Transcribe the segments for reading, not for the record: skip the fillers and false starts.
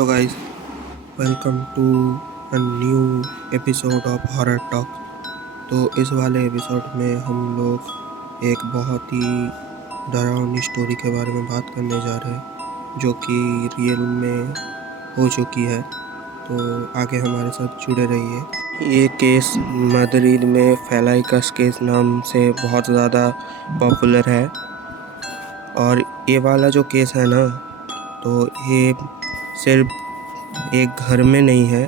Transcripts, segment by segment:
Hello guys, welcome to a new episode of horror talk. तो इस वाले episode में हम लोग एक बहुत ही डरावनी स्टोरी के बारे में बात करने जा रहे हैं जो कि रियल में हो चुकी है। तो आगे हमारे साथ जुड़े रहिए। ये केस माद्रिद में फेलाइकस केस नाम से बहुत ज़्यादा पॉपुलर है। और ये वाला जो केस है ना, तो ये सिर्फ एक घर में नहीं है,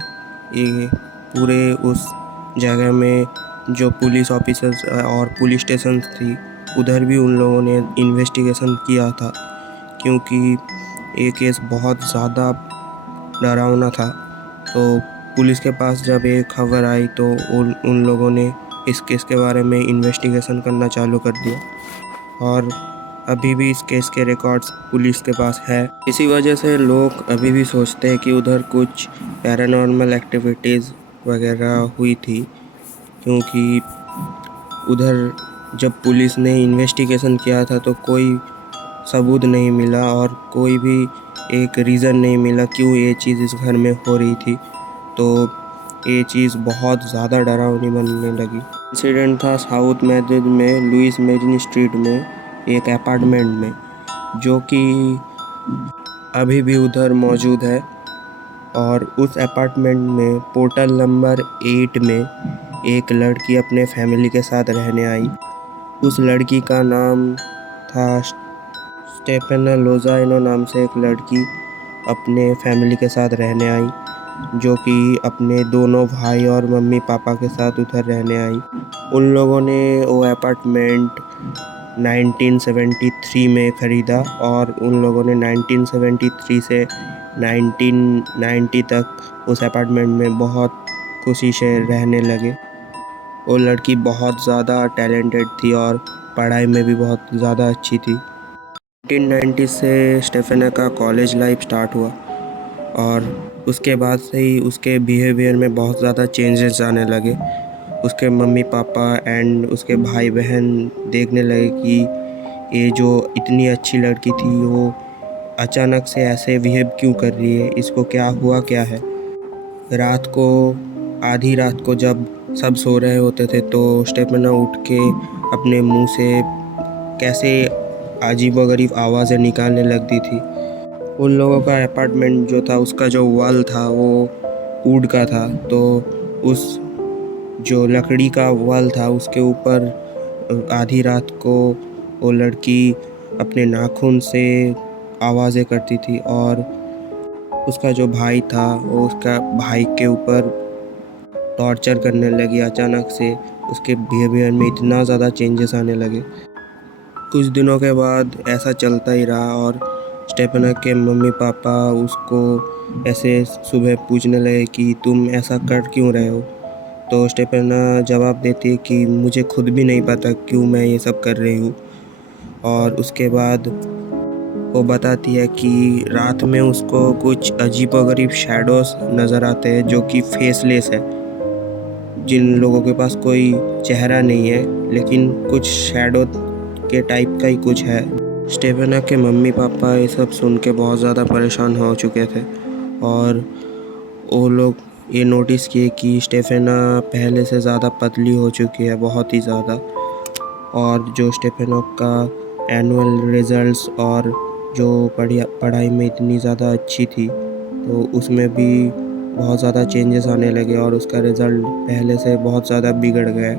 ये पूरे उस जगह में जो पुलिस ऑफिसर्स और पुलिस स्टेशन थी उधर भी उन लोगों ने इन्वेस्टिगेशन किया था, क्योंकि ये केस बहुत ज़्यादा डरावना था। तो पुलिस के पास जब ये खबर आई तो उन लोगों ने इस केस के बारे में इन्वेस्टिगेशन करना चालू कर दिया। और अभी भी इस केस के रिकॉर्ड्स पुलिस के पास है। इसी वजह से लोग अभी भी सोचते हैं कि उधर कुछ पैरानॉर्मल एक्टिविटीज़ वगैरह हुई थी, क्योंकि उधर जब पुलिस ने इन्वेस्टिगेशन किया था तो कोई सबूत नहीं मिला और कोई भी एक रीज़न नहीं मिला क्यों ये चीज़ इस घर में हो रही थी। तो ये चीज़ बहुत ज़्यादा डरावनी बनने लगी। इंसिडेंट था साउथ मैड्रिड में लुइस मेरिन स्ट्रीट में एक अपार्टमेंट में, जो कि अभी भी उधर मौजूद है। और उस अपार्टमेंट में पोर्टल नंबर 8 में एक लड़की अपने फैमिली के साथ रहने आई। उस लड़की का नाम था स्टेफेना लोज़ाइनो नाम से एक लड़की अपने फैमिली के साथ रहने आई, जो कि अपने दोनों भाई और मम्मी पापा के साथ उधर रहने आई। उन लोगों ने वो अपार्टमेंट 1973 में ख़रीदा और उन लोगों ने 1973 से 1990 तक उस अपार्टमेंट में बहुत खुशी से रहने लगे। वो लड़की बहुत ज़्यादा टैलेंटेड थी और पढ़ाई में भी बहुत ज़्यादा अच्छी थी। 1990 से स्टेफेना का कॉलेज लाइफ स्टार्ट हुआ और उसके बाद से ही उसके बिहेवियर में बहुत ज़्यादा चेंजेस आने लगे। उसके मम्मी पापा एंड उसके भाई बहन देखने लगे कि ये जो इतनी अच्छी लड़की थी वो अचानक से ऐसे बिहेव क्यों कर रही है, इसको क्या हुआ क्या है। रात को आधी रात को जब सब सो रहे होते थे तो स्टेफेना उठ के अपने मुंह से कैसे अजीबोगरीब आवाज़ें निकालने लगती थी। उन लोगों का अपार्टमेंट जो था उसका जो वॉल था वो वुड का था, तो उस जो लकड़ी का वॉल था उसके ऊपर आधी रात को वो लड़की अपने नाखून से आवाज़ें करती थी। और उसका जो भाई था वो उसका भाई के ऊपर टॉर्चर करने लगी। अचानक से उसके बिहेवियर में इतना ज़्यादा चेंजेस आने लगे। कुछ दिनों के बाद ऐसा चलता ही रहा और स्टेफेना के मम्मी पापा उसको ऐसे सुबह पूछने लगे कि तुम ऐसा कर क्यों रहे हो। तो स्टेफेना जवाब देती है कि मुझे खुद भी नहीं पता क्यों मैं ये सब कर रही हूँ। और उसके बाद वो बताती है कि रात में उसको कुछ अजीबोगरीब शैडोज़ नज़र आते हैं जो कि फेसलेस है, जिन लोगों के पास कोई चेहरा नहीं है लेकिन कुछ शैडो के टाइप का ही कुछ है। स्टेफेना के मम्मी पापा ये सब सुन के बहुत ज़्यादा परेशान हो चुके थे और वो लोग ये नोटिस किए कि स्टेफेना पहले से ज़्यादा पतली हो चुकी है, बहुत ही ज़्यादा। और जो स्टेफेना का एनुअल रिज़ल्ट्स और जो पढ़ाई में इतनी ज़्यादा अच्छी थी तो उसमें भी बहुत ज़्यादा चेंजेस आने लगे और उसका रिज़ल्ट पहले से बहुत ज़्यादा बिगड़ गया।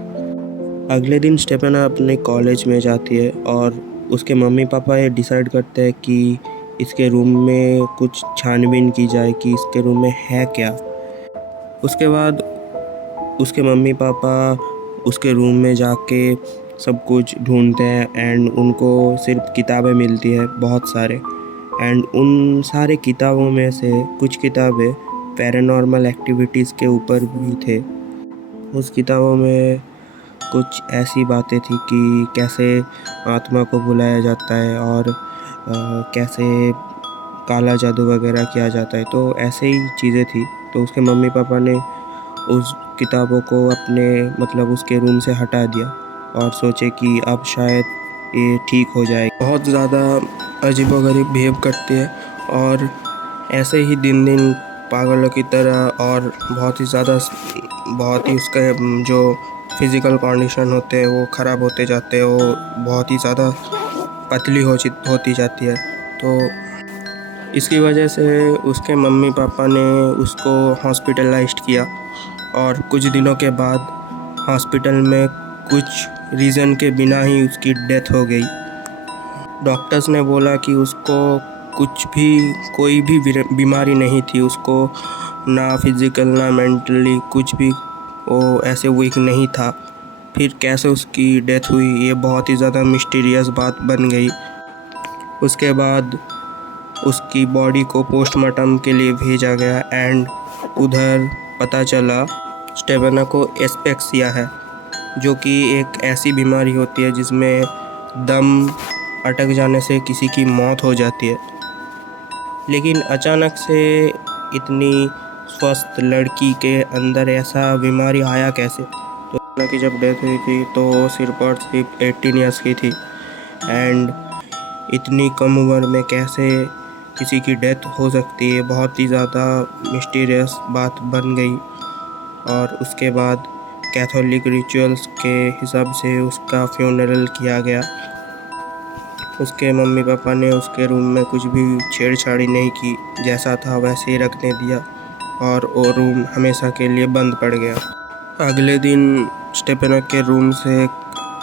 अगले दिन स्टेफेना अपने कॉलेज में जाती है और उसके मम्मी पापा ये डिसाइड करते हैं कि इसके रूम में कुछ छानबीन की जाए कि इसके रूम में है क्या। उसके बाद उसके मम्मी पापा उसके रूम में जाके सब कुछ ढूंढते हैं एंड उनको सिर्फ किताबें मिलती है बहुत सारे। एंड उन सारे किताबों में से कुछ किताबें पैरानॉर्मल एक्टिविटीज़ के ऊपर भी थे। उस किताबों में कुछ ऐसी बातें थी कि कैसे आत्मा को बुलाया जाता है और कैसे काला जादू वगैरह किया जाता है, तो ऐसे ही चीज़ें थी। तो उसके मम्मी पापा ने उस किताबों को अपने उसके रूम से हटा दिया और सोचे कि अब शायद ये ठीक हो जाए। बहुत ज़्यादा अजीबोगरीब बिहेव करती है और ऐसे ही दिन दिन पागलों की तरह और बहुत ही उसका जो फिज़िकल कंडीशन होते हैं वो ख़राब होते जाते हैं, वो बहुत ही ज़्यादा पतली होती जाती है। तो इसकी वजह से उसके मम्मी पापा ने उसको हॉस्पिटलाइज्ड किया और कुछ दिनों के बाद हॉस्पिटल में कुछ रीज़न के बिना ही उसकी डेथ हो गई। डॉक्टर्स ने बोला कि उसको कोई भी बीमारी नहीं थी, उसको ना फिज़िकल ना मेंटली कुछ भी वो ऐसे वीक नहीं था। फिर कैसे उसकी डेथ हुई ये बहुत ही ज़्यादा मिस्टीरियस बात बन गई। उसके बाद उसकी बॉडी को पोस्टमार्टम के लिए भेजा गया एंड उधर पता चला स्टेफाना को एस्पेक्सिया है, जो कि एक ऐसी बीमारी होती है जिसमें दम अटक जाने से किसी की मौत हो जाती है। लेकिन अचानक से इतनी स्वस्थ लड़की के अंदर ऐसा बीमारी आया कैसे? तो स्टेफाना की जब डेथ हुई थी तो वो सिर्फ 18 ईयर्स की थी एंड इतनी कम उम्र में कैसे किसी की डेथ हो सकती है, बहुत ही ज़्यादा मिस्टीरियस बात बन गई। और उसके बाद कैथोलिक रिचुअल्स के हिसाब से उसका फ्यूनरल किया गया। उसके मम्मी पापा ने उसके रूम में कुछ भी छेड़छाड़ी नहीं की, जैसा था वैसे ही रखने दिया और वो रूम हमेशा के लिए बंद पड़ गया। अगले दिन स्टेफाना के रूम से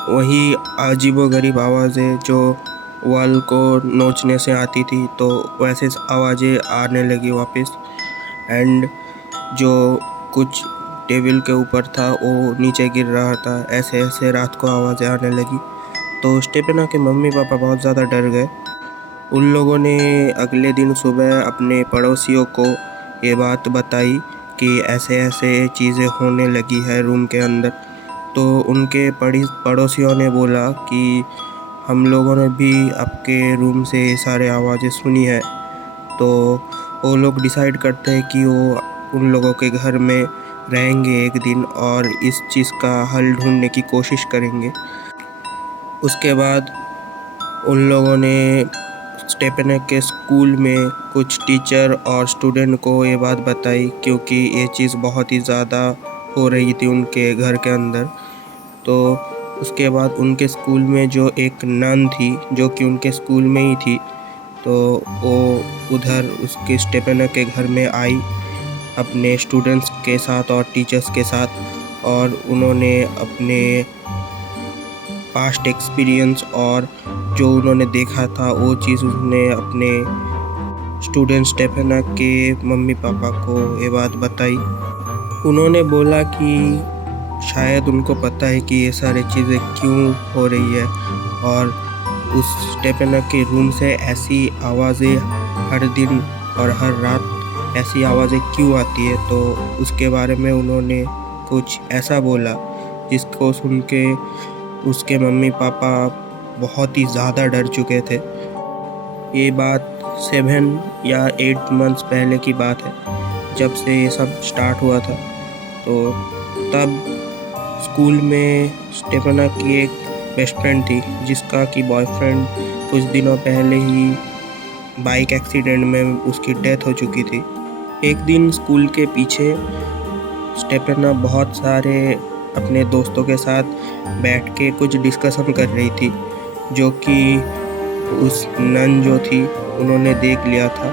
वही अजीबोगरीब आवाज़ें जो वॉल को नोचने से आती थी, तो वैसे आवाज़ें आने लगी वापस एंड जो कुछ टेबल के ऊपर था वो नीचे गिर रहा था। ऐसे ऐसे रात को आवाज़ें आने लगी तो स्टेफाना के मम्मी पापा बहुत ज़्यादा डर गए। उन लोगों ने अगले दिन सुबह अपने पड़ोसियों को ये बात बताई कि ऐसे ऐसे चीज़ें होने लगी है रूम के अंदर। तो उनके पड़ोसियों ने बोला कि हम लोगों ने भी आपके रूम से सारे आवाज़ें सुनी है। तो वो लोग डिसाइड करते हैं कि वो उन लोगों के घर में रहेंगे एक दिन और इस चीज़ का हल ढूंढने की कोशिश करेंगे। उसके बाद उन लोगों ने स्टेफाना के स्कूल में कुछ टीचर और स्टूडेंट को ये बात बताई, क्योंकि ये चीज़ बहुत ही ज़्यादा हो रही थी उनके घर के अंदर। तो उसके बाद उनके स्कूल में जो एक नन थी जो कि उनके स्कूल में ही थी, तो वो उधर उसके स्टेफाना के घर में आई अपने स्टूडेंट्स के साथ और टीचर्स के साथ, और उन्होंने अपने पास्ट एक्सपीरियंस और जो उन्होंने देखा था वो चीज़ उसने अपने स्टूडेंट स्टेफाना के मम्मी पापा को ये बात बताई। उन्होंने बोला कि शायद उनको पता है कि ये सारी चीज़ें क्यों हो रही है और उस स्टेफाना के रूम से ऐसी आवाज़ें हर दिन और हर रात ऐसी आवाज़ें क्यों आती है। तो उसके बारे में उन्होंने कुछ ऐसा बोला जिसको सुन के उसके मम्मी पापा बहुत ही ज़्यादा डर चुके थे। ये बात 7 या 8 मंथ्स पहले की बात है जब से ये सब स्टार्ट हुआ था। तो तब स्कूल में स्टेफाना की एक बेस्ट फ्रेंड थी जिसका कि बॉयफ्रेंड कुछ दिनों पहले ही बाइक एक्सीडेंट में उसकी डेथ हो चुकी थी। एक दिन स्कूल के पीछे स्टेफाना बहुत सारे अपने दोस्तों के साथ बैठ के कुछ डिस्कशन कर रही थी, जो कि उस नन जो थी उन्होंने देख लिया था।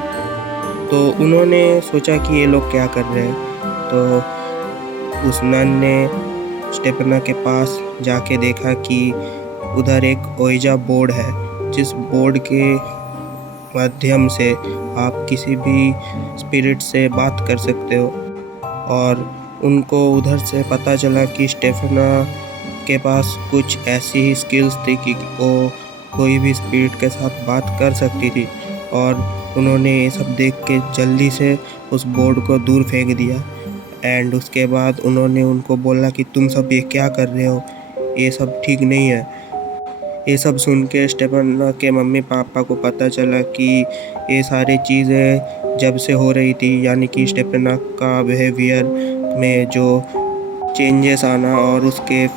तो उन्होंने सोचा कि ये लोग क्या कर रहे हैं। तो उस नन ने स्टेफाना के पास जाके देखा कि उधर एक ओइजा बोर्ड है, जिस बोर्ड के माध्यम से आप किसी भी स्पिरिट से बात कर सकते हो। और उनको उधर से पता चला कि स्टेफाना के पास कुछ ऐसी स्किल्स थी कि वो कोई भी स्पिरिट के साथ बात कर सकती थी। और उन्होंने ये सब देख के जल्दी से उस बोर्ड को दूर फेंक दिया एंड उसके बाद उन्होंने उनको बोला कि तुम सब ये क्या कर रहे हो, ये सब ठीक नहीं है। ये सब सुन के स्टेफाना के मम्मी पापा को पता चला कि ये सारी चीज़ें जब से हो रही थी, यानी कि स्टेफाना का बिहेवियर में जो चेंजेस आना और उसके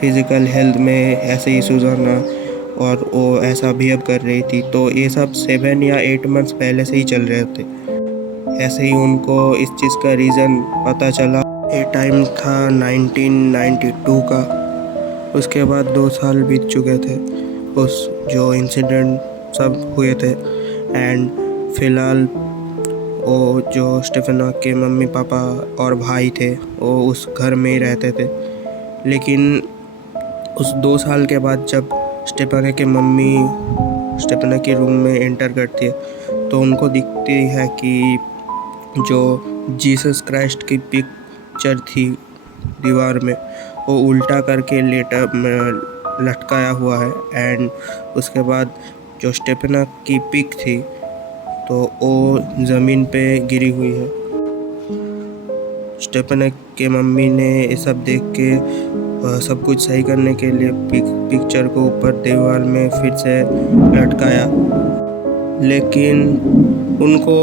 फिज़िकल हेल्थ में ऐसे इश्यूज आना और वो ऐसा बिहेव कर रही थी। तो ये सब 7 या 8 मंथ्स पहले से ही चल रहे थे। ऐसे ही उनको इस चीज़ का रीज़न पता चला। ये टाइम था 1992 का। उसके बाद 2 साल बीत चुके थे उस जो इंसिडेंट सब हुए थे। एंड फ़िलहाल वो जो स्टेफेना के मम्मी पापा और भाई थे वो उस घर में ही रहते थे। लेकिन उस 2 साल के बाद जब स्टेफेना की मम्मी स्टेफेना के रूम में एंटर करती है तो उनको दिखती है कि जो जीसस क्राइस्ट की पिक्चर थी दीवार में वो उल्टा करके लटकाया हुआ है। एंड उसके बाद जो स्टेफेना की पिक थी तो वो ज़मीन पे गिरी हुई है। स्टेफेना के मम्मी ने ये सब देख के सब कुछ सही करने के लिए पिक्चर को ऊपर दीवार में फिर से लटकाया। लेकिन उनको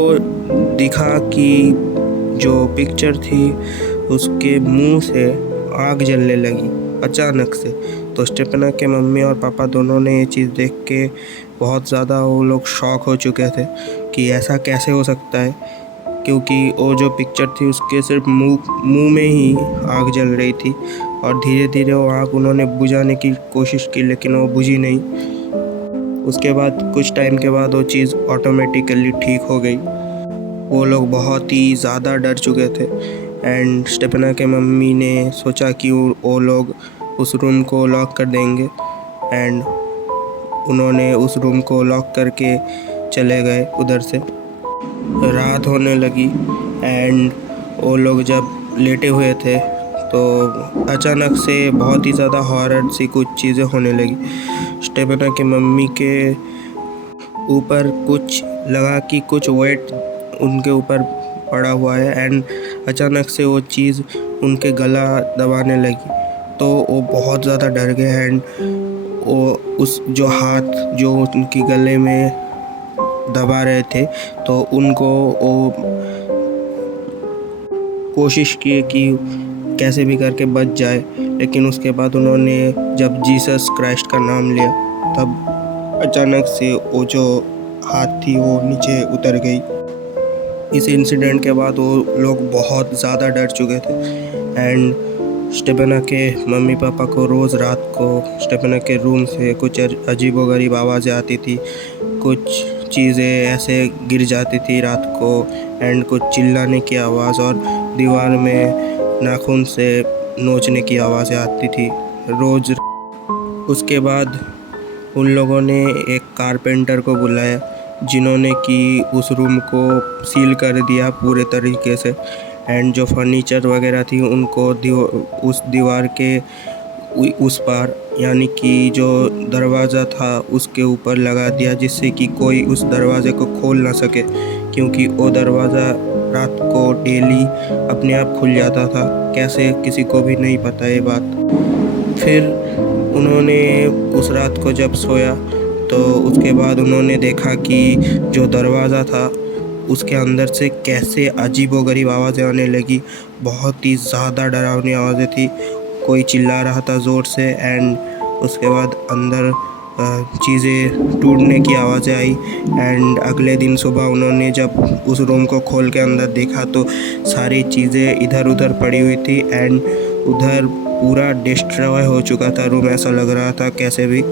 दिखा कि जो पिक्चर थी उसके मुंह से आग जलने लगी अचानक से। तो स्टेफेना के मम्मी और पापा दोनों ने ये चीज़ देख के बहुत ज़्यादा वो लोग शॉक हो चुके थे कि ऐसा कैसे हो सकता है, क्योंकि वो जो पिक्चर थी उसके सिर्फ मुंह में ही आग जल रही थी। और धीरे धीरे वो आग उन्होंने बुझाने की कोशिश की लेकिन वो बुझी नहीं। उसके बाद कुछ टाइम के बाद वो चीज़ ऑटोमेटिकली ठीक हो गई। वो लोग बहुत ही ज़्यादा डर चुके थे। एंड स्टेफेना के मम्मी ने सोचा कि वो लोग उस रूम को लॉक कर देंगे। एंड उन्होंने उस रूम को लॉक करके चले गए उधर से। रात होने लगी एंड वो लोग जब लेटे हुए थे तो अचानक से बहुत ही ज़्यादा हॉरर सी कुछ चीज़ें होने लगी। स्टेफेना की मम्मी के ऊपर कुछ लगा कि कुछ वेट उनके ऊपर पड़ा हुआ है। एंड अचानक से वो चीज़ उनके गला दबाने लगी तो वो बहुत ज़्यादा डर गए। एंड वो उस जो हाथ जो उनकी गले में दबा रहे थे तो उनको वो कोशिश की कि कैसे भी करके बच जाए। लेकिन उसके बाद उन्होंने जब जीसस क्राइस्ट का नाम लिया तब अचानक से वो जो हाथ थी वो नीचे उतर गई। इस इंसिडेंट के बाद वो लोग बहुत ज़्यादा डर चुके थे। एंड स्टेफेना के मम्मी पापा को रोज़ रात को स्टेफेना के रूम से कुछ अजीबोगरीब आवाज़ें आती थी, कुछ चीज़ें ऐसे गिर जाती थी रात को। एंड कुछ चिल्लाने की आवाज़ और दीवार में नाखून से नोचने की आवाज़ें आती थी रोज़। उसके बाद उन लोगों ने एक कारपेंटर को बुलाया जिन्होंने कि उस रूम को सील कर दिया पूरे तरीके से। एंड जो फर्नीचर वगैरह थी उनको उस दीवार के उस पार यानी कि जो दरवाज़ा था उसके ऊपर लगा दिया, जिससे कि कोई उस दरवाज़े को खोल ना सके, क्योंकि वो दरवाज़ा रात को डेली अपने आप खुल जाता था। कैसे किसी को भी नहीं पता ये बात। फिर उन्होंने उस रात को जब सोया तो उसके बाद उन्होंने देखा कि जो दरवाज़ा था उसके अंदर से कैसे अजीबोगरीब आवाज़ें आने लगी। बहुत ही ज़्यादा डरावनी आवाज़ें थी, कोई चिल्ला रहा था ज़ोर से। एंड उसके बाद अंदर चीज़ें टूटने की आवाज़ें आई। एंड अगले दिन सुबह उन्होंने जब उस रूम को खोल के अंदर देखा तो सारी चीज़ें इधर उधर पड़ी हुई थी। एंड उधर पूरा डिस्ट्रॉय हो चुका था रूम, ऐसा लग रहा था कैसे भी।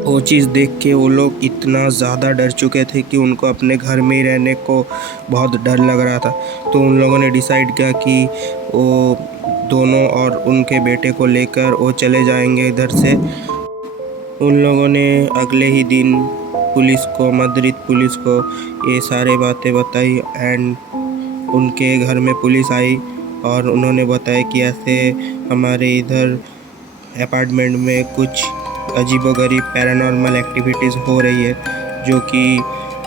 वो चीज़ देख के वो लोग इतना ज़्यादा डर चुके थे कि उनको अपने घर में ही रहने को बहुत डर लग रहा था। तो उन लोगों ने डिसाइड किया कि वो दोनों और उनके बेटे को लेकर वो चले जाएंगे इधर से। उन लोगों ने अगले ही दिन पुलिस को, मद्रिद पुलिस को ये सारे बातें बताई। एंड उनके घर में पुलिस आई और उन्होंने बताया कि ऐसे हमारे इधर अपार्टमेंट में कुछ अजीबोगरीब पैरानॉर्मल एक्टिविटीज़ हो रही है जो कि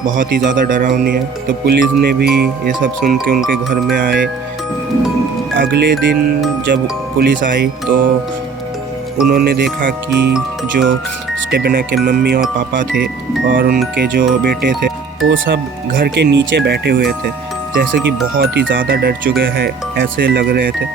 बहुत ही ज़्यादा डरावनी है। तो पुलिस ने भी ये सब सुन के उनके घर में आए। अगले दिन जब पुलिस आई तो उन्होंने देखा कि जो स्टेफेना के मम्मी और पापा थे और उनके जो बेटे थे वो सब घर के नीचे बैठे हुए थे, जैसे कि बहुत ही ज़्यादा डर चुके हैं ऐसे लग रहे थे।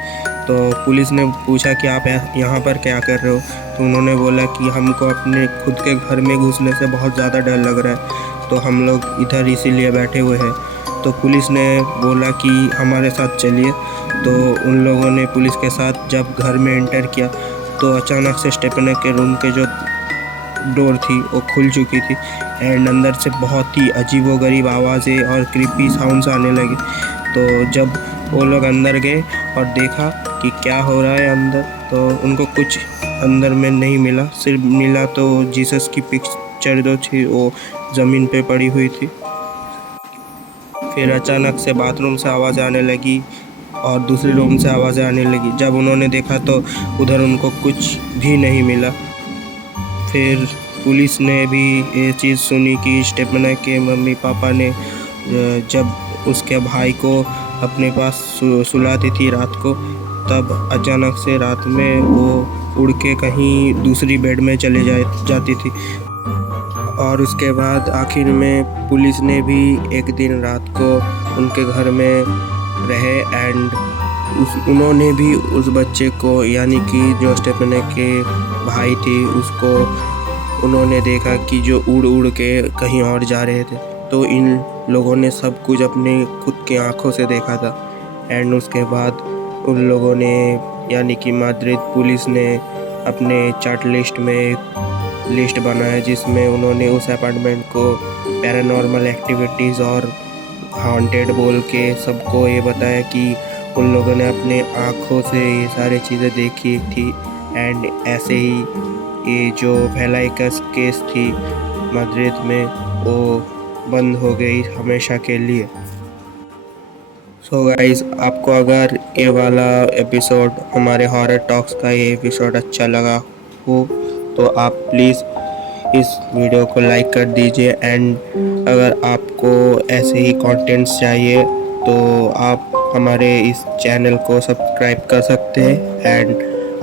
तो पुलिस ने पूछा कि आप यहाँ पर क्या कर रहे हो। तो उन्होंने बोला कि हमको अपने खुद के घर में घुसने से बहुत ज़्यादा डर लग रहा है, तो हम लोग इधर इसीलिए बैठे हुए हैं। तो पुलिस ने बोला कि हमारे साथ चलिए। तो उन लोगों ने पुलिस के साथ जब घर में एंटर किया तो अचानक से स्टेपनर के रूम के जो डोर थी वो खुल चुकी थी एंड अंदर से बहुत ही अजीबोगरीब आवाज़ें और क्रीपी साउंड्स आने लगे। तो जब वो लोग अंदर गए और देखा कि क्या हो रहा है अंदर, तो उनको कुछ अंदर में नहीं मिला। सिर्फ मिला तो जीसस की पिक्चर जो थी वो ज़मीन पे पड़ी हुई थी। फिर अचानक से बाथरूम से आवाज़ आने लगी और दूसरे रूम से आवाज़ें आने लगी। जब उन्होंने देखा तो उधर उनको कुछ भी नहीं मिला। फिर पुलिस ने भी ये चीज़ सुनी कि स्टेपनर के मम्मी पापा ने जब उसके भाई को अपने पास सुलाती थी रात को, तब अचानक से रात में वो उड़ के कहीं दूसरी बेड में चले जाती थी। और उसके बाद आखिर में पुलिस ने भी एक दिन रात को उनके घर में रहे एंड उन्होंने भी उस बच्चे को, यानी कि जो स्टेपनर के भाई थी, उसको उन्होंने देखा कि जो उड़ उड़ के कहीं और जा रहे थे। तो इन लोगों ने सब कुछ अपने खुद की आंखों से देखा था एंड उसके बाद उन लोगों ने, यानी कि माद्रिद पुलिस ने अपने चार्ट लिस्ट में एक लिस्ट बनाया जिसमें उन्होंने उस अपार्टमेंट को पैरानॉर्मल एक्टिविटीज़ और हॉन्टेड बोल के सबको ये बताया कि उन लोगों ने अपने आँखों से ये सारी चीज़ें देखी थी एंड ऐसे ही ये जो वेलाइकस केस थी माद्रिद में वो बंद हो गई हमेशा के लिए। सो गाइस, आपको अगर ये वाला एपिसोड, हमारे हॉरर टॉक्स का ये एपिसोड अच्छा लगा हो तो आप प्लीज़ इस वीडियो को लाइक कर दीजिए एंड अगर आपको ऐसे ही कंटेंट्स चाहिए तो आप हमारे इस चैनल को सब्सक्राइब कर सकते हैं एंड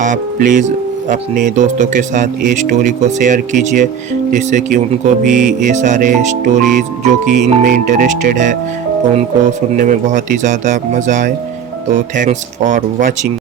आप प्लीज़ अपने दोस्तों के साथ ये स्टोरी को शेयर कीजिए जिससे कि उनको भी ये सारे स्टोरीज़ जो कि इनमें इंटरेस्टेड है तो उनको सुनने में बहुत ही ज़्यादा मज़ा आए। तो थैंक्स फॉर वॉचिंग।